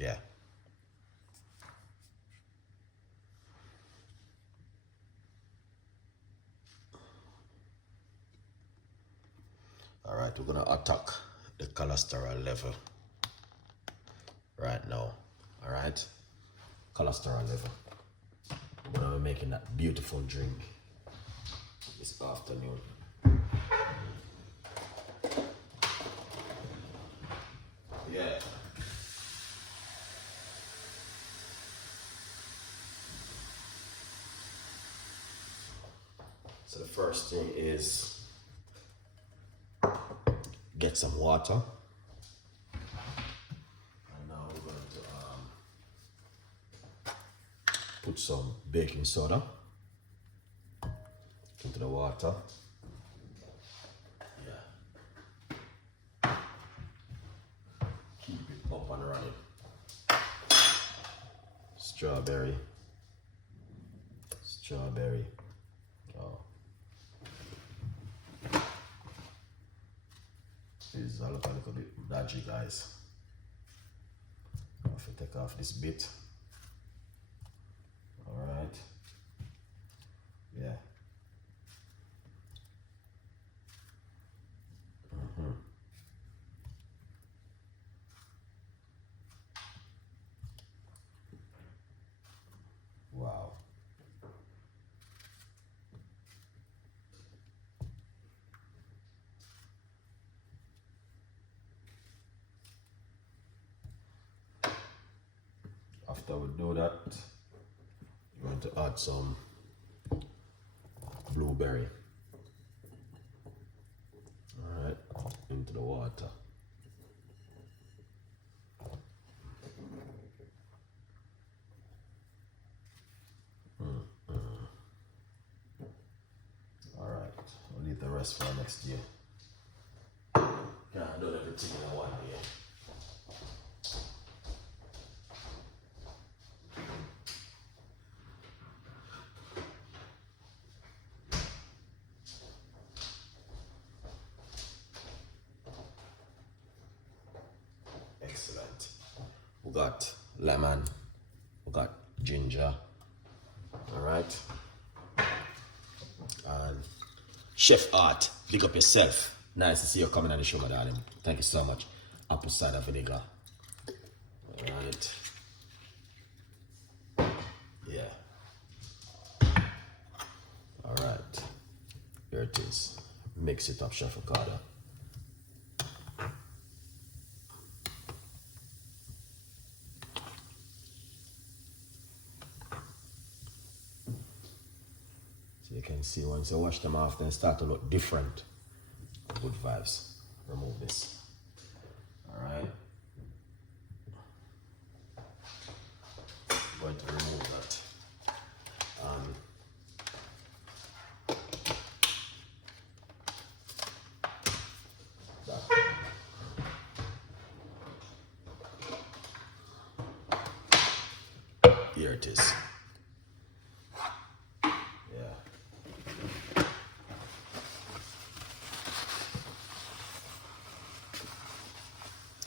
Yeah. All right, we're gonna attack the cholesterol level right now. All right, cholesterol level. We're gonna be making that beautiful drink this afternoon. Yeah. So the first thing is get some water. And now we're going to put some baking soda into the water. Yeah. Keep it up and running. Strawberry. Strawberry. Oh. This is a little bit dodgy, guys. I have to take off this bit. All right. Yeah. Wow. After we do that, we're going to add some blueberry. All right, into the water. All right, we'll leave the rest for next year. Can't do everything in one day. Excellent. We got lemon, we got ginger. All right. And Chef Art, big up yourself. Nice to see you coming on the show, my darling. Thank you so much. Apple cider vinegar. All right. Yeah. All right. Here it is. Mix it up, Chef Ricardo. So you can see once you wash them off, they start to look different. Good vibes. Remove this. All right. I'm going to remove that. Here it is. Yeah.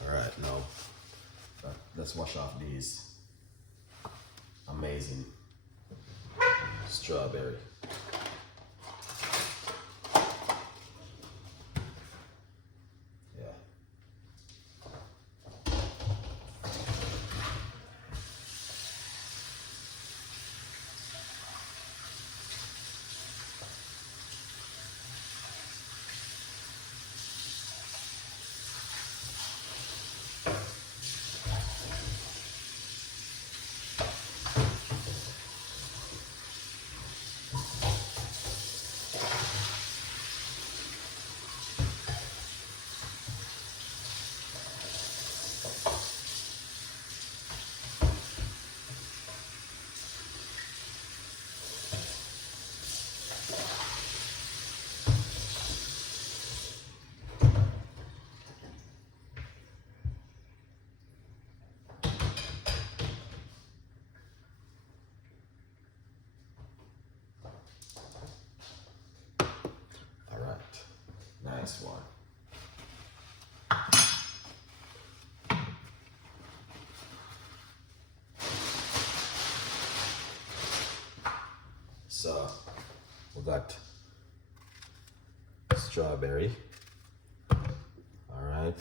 All right, now let's wash off these amazing strawberry. Yeah. got strawberry. All right,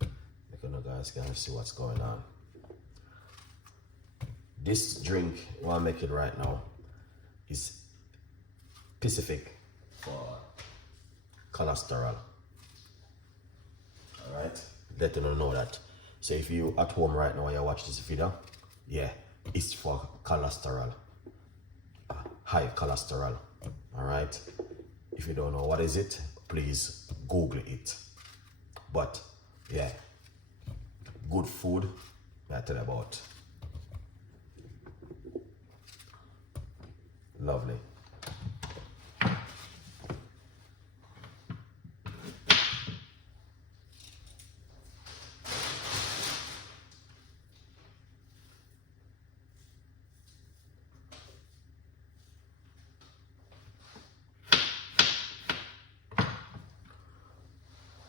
you guys can see what's going on. This drink, I want to make it right now, is specific for cholesterol. All right, let them know that. So if you at home right now and you watch this video, yeah, it's for cholesterol, high cholesterol. All right, if you don't know what is it, please Google it. But yeah, good food I tell you about. Lovely.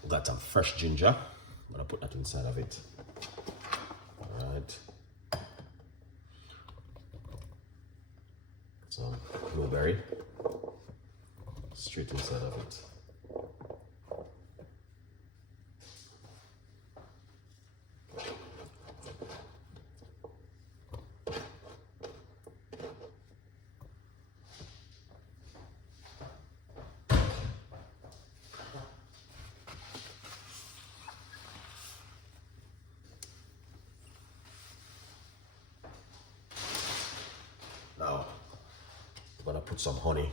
Got some fresh ginger. I'm gonna put that inside of it. All right. Some blueberry straight inside of it. Now, I'm gonna put some honey,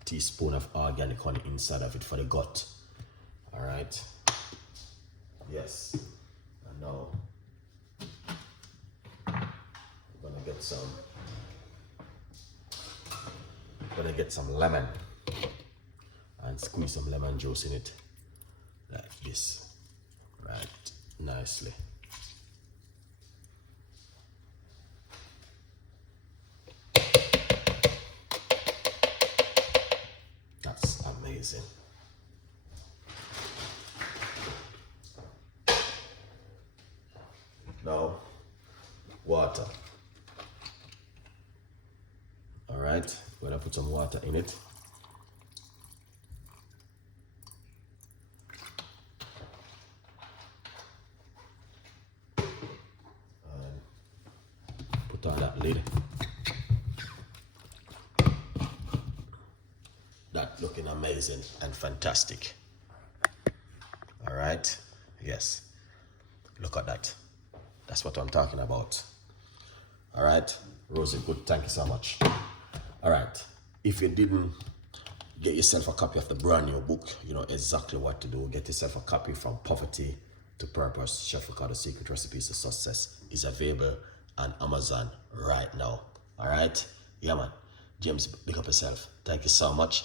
a teaspoon of organic honey inside of it for the gut. All right. Yes. And now, I'm gonna get some lemon and squeeze some lemon juice in it, like this, right? Nicely. That's amazing. Now, water. All right, we're gonna put some water in it. And put on that lid. That looking amazing and fantastic. All right, yes, look at that. That's what I'm talking about. All right, Rosie, good, thank you so much. All right, if you didn't get yourself a copy of the brand new book, you know exactly what to do. Get yourself a copy. From Poverty to Purpose, Chef Ricardo Secret Recipes to Success is available on Amazon right now. All right, yeah man, James, big up yourself. Thank you so much.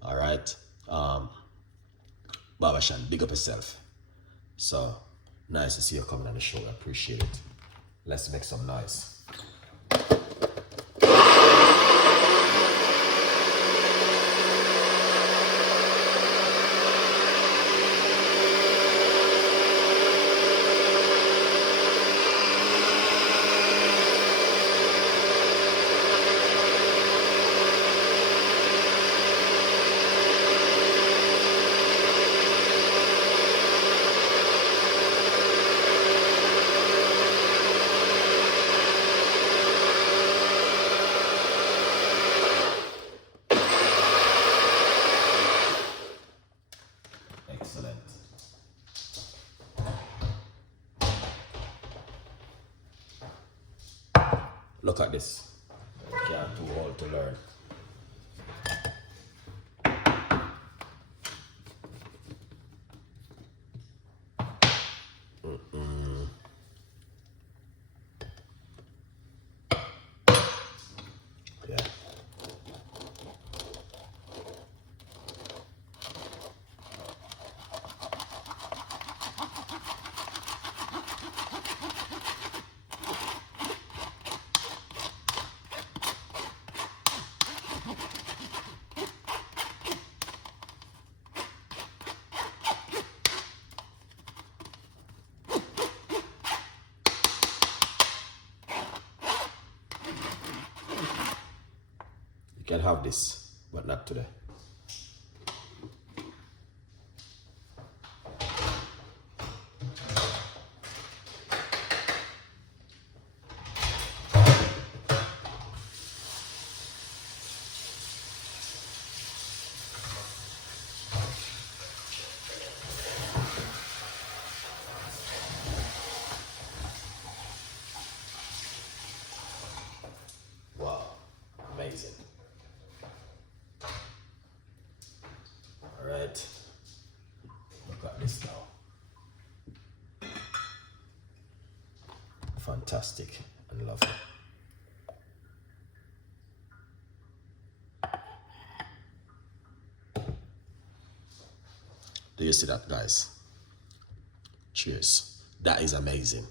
All right, Baba Shan, big up yourself. So nice to see you coming on the show. I appreciate it. Let's make some noise. Excellent. Look at this. Can't too old to learn. Yeah. You can have this. but not today. Wow, amazing. All right, look at this now. Fantastic and lovely. Do you see that, guys? Cheers. That is amazing.